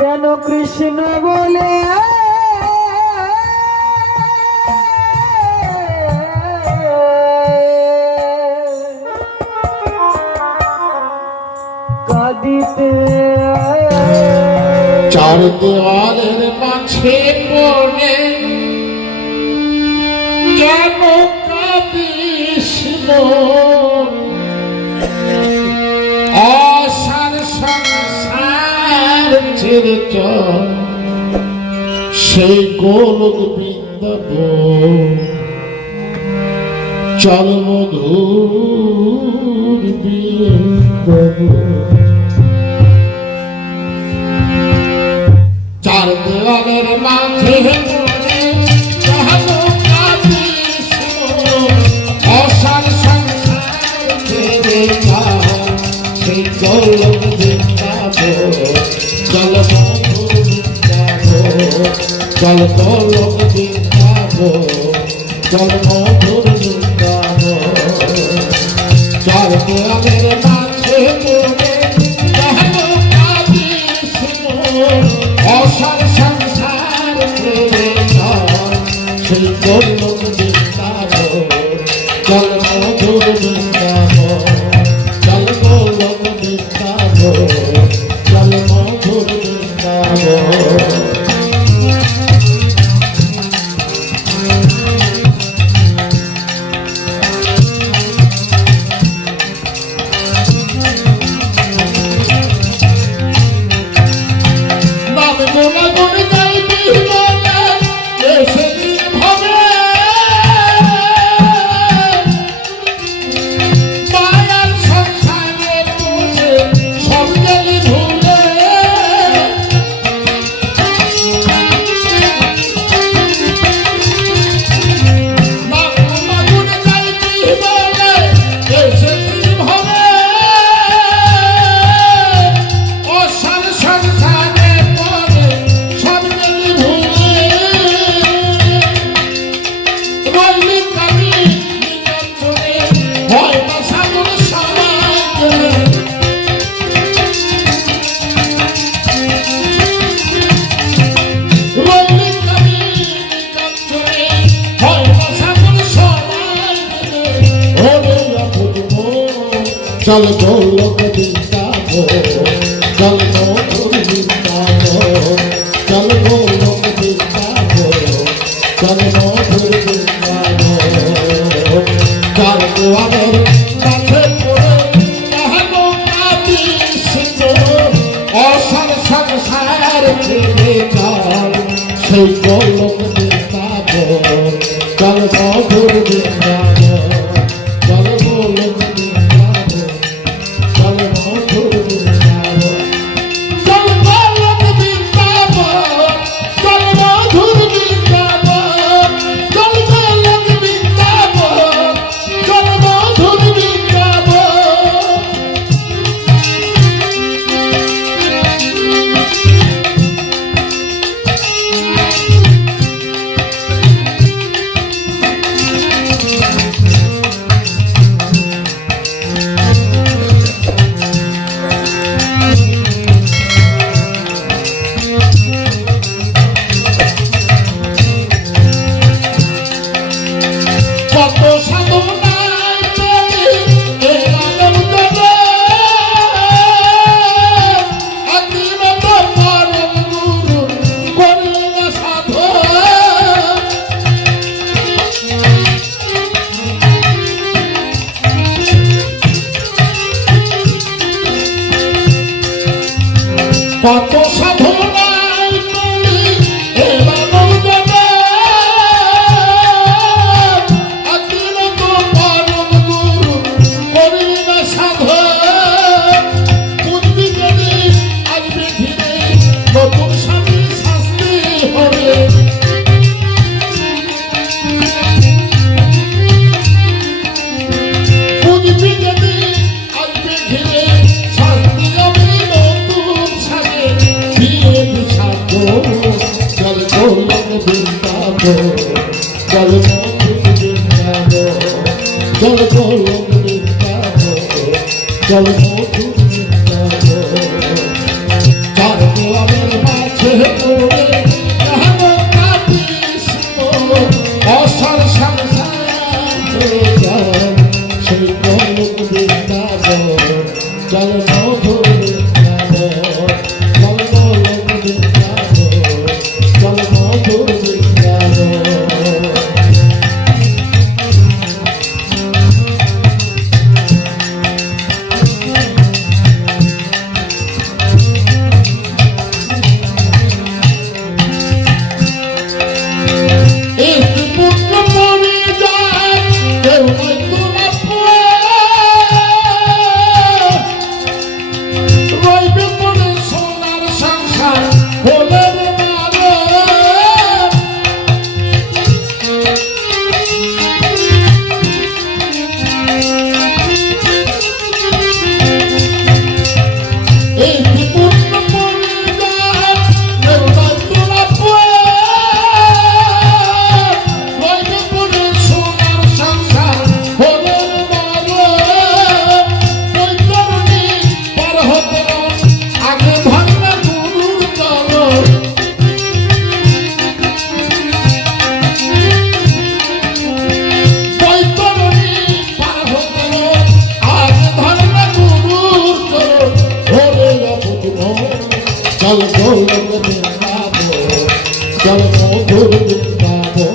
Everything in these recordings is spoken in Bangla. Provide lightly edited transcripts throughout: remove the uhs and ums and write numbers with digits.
যেন কৃষ্ণ বলে কাঁদিতে চার দেওয়ালের মাঝে পড়ে কেন কাঁদিস অসার সংসার ছেড়ে চল সেই গোলক বৃন্দাবন চল মধুর বৃন্দাবন। চার দেওয়ালের মাঝে অসার সংসার ছেড়ে সেই গোলক বৃন্দাবন চল মধুর বৃন্দাবন চল গোলক বৃন্দাবন চল মধুর বৃন্দাবন। চার দেওয়ালের মাঝে অসার সংসার ছেড়ে সেই গোলক বৃন্দাবন চল মধুর বৃন্দাবন চল গোলক বৃন্দাবন চল মধুর বৃন্দাবন। চল গোলক বৃন্দাবন চল মধুর বৃন্দাবন চল গোলক বৃন্দাবন চল মধুর বৃন্দাবন। চার দেওয়ালের মাঝে পড়ে কেন কাঁদিস অসার সংসার ছেড়ে চল সেই গোলক বৃন্দাবন চল মধুর বৃন্দাবন চল গোলক কত সাধনার কলি এবার দেবে আদিল তো পরম গুরু করি না সাধন বুদ্ধি যদি আসবে ধীরে নতুন স্বামী শাস্তি হবে বুদ্ধি যদি আসবে ধীরে শাস্তি হবে নতুন স্বামী ফুলের মালা এই বিপন্ন পরিবার দেবতার তোলা পোয়া রইবে পড়ে সোনার সংসার ফুলের মালা ওই তরুণী পার হতে আগে ভাঙা গুরুর চরণ বৈতরণী পার হতে আগে ভাঙা গুরুর চরণ ওরে অবুদ্ধ চল গোলক বৃন্দাবো চল মধুর বৃন্দাবো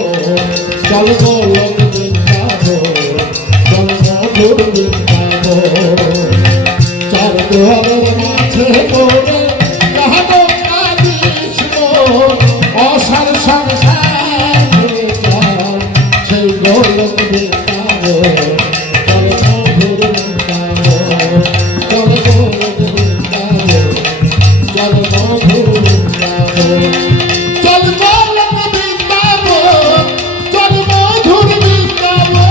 চল গোলক বৃন্দাবো চল মধুর বৃন্দাবো চার দেওয়ালের মাঝে পড়ে কাহানো কাঁদিস মন অসার সংসার হয়ে যায় সেই গোলক বৃন্দাবো চল মধুর বৃন্দাবো চল গোলক বৃন্দাবো চল মধুর বৃন্দাবো চল গোলক বৃন্দাবো চল মধুর বৃন্দাবো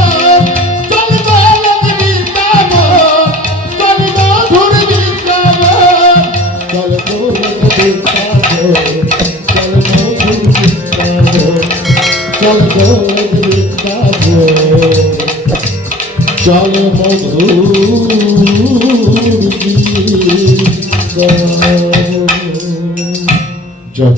চল গোলক বৃন্দাবো চল মধুর বৃন্দাবো চল গোলক বৃন্দাবো চল মধুর বৃন্দাবো চল গোলক বৃন্দাবো চল মধুর বৃন্দাবো। জয়